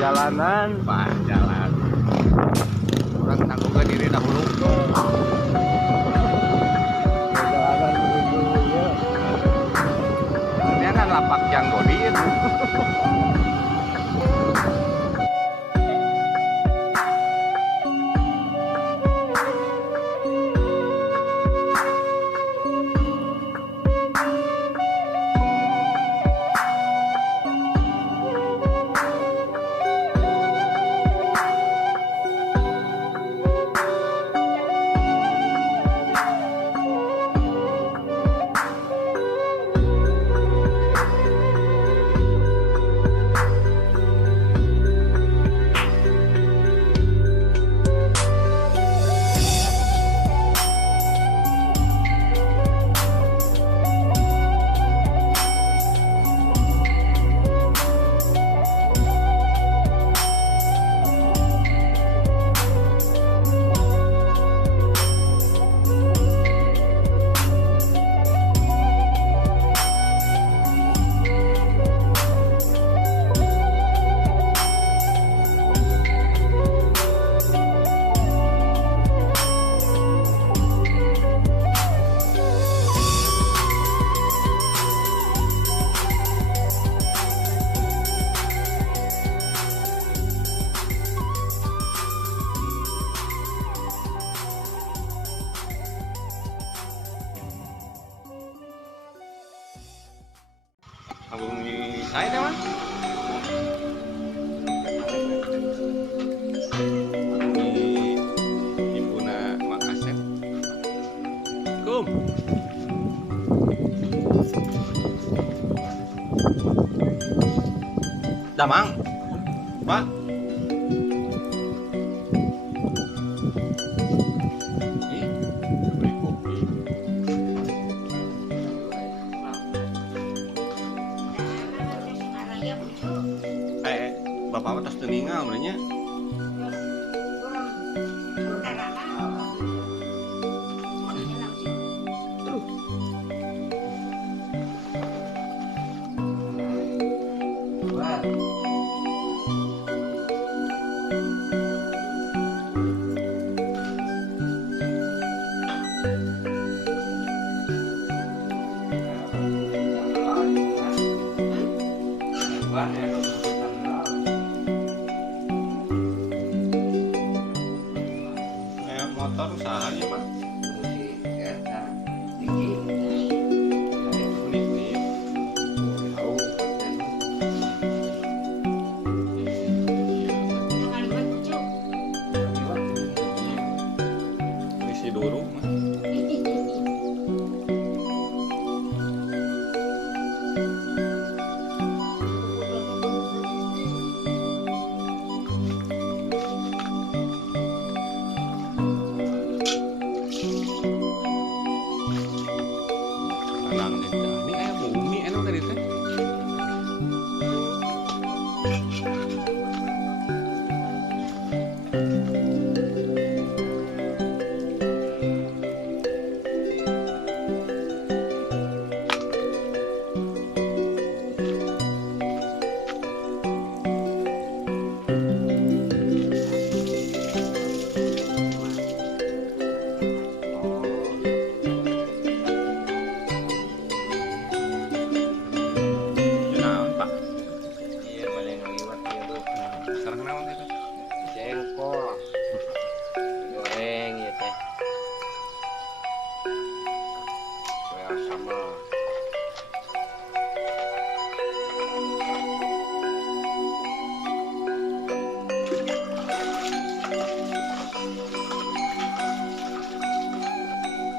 Perjalanan jalan. Orang tanggungan diri dahulu. perjalanan menuju ya. Ini kan lapak yang godin. Agung saya deh mas. Di Ibuna Makassar. Kum. Damang. Pak. Beli kopi. Bapak atas teningal sebenarnya. Motor usahanya mah isi dulu mah. Ini kayak bumi enak tadi teh.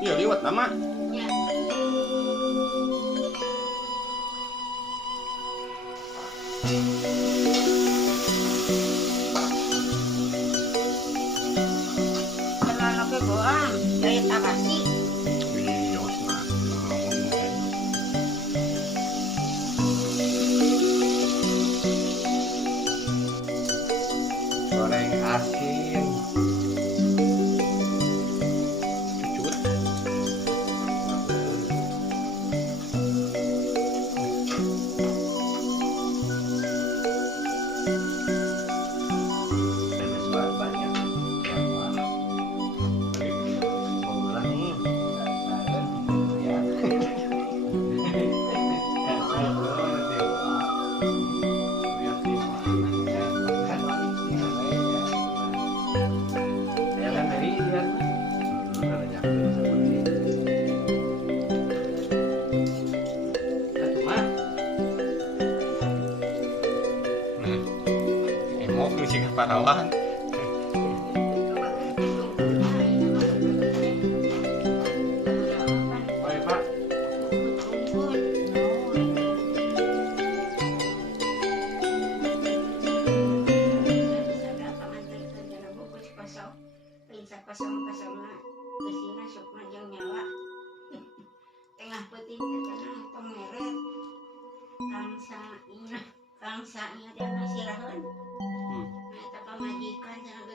Iya liwat nama. Kalau ke goam, dari Tabasi. Iya, Goreng asin. cucut. Lihat di mana. Ya kan dari lihat. Ada yang seperti itu. Mah. Emok sih kaparawan. Baik, Pak. Tengah peting tengah pemeret kangsanya dan sirahan. Eta pamajikan cenah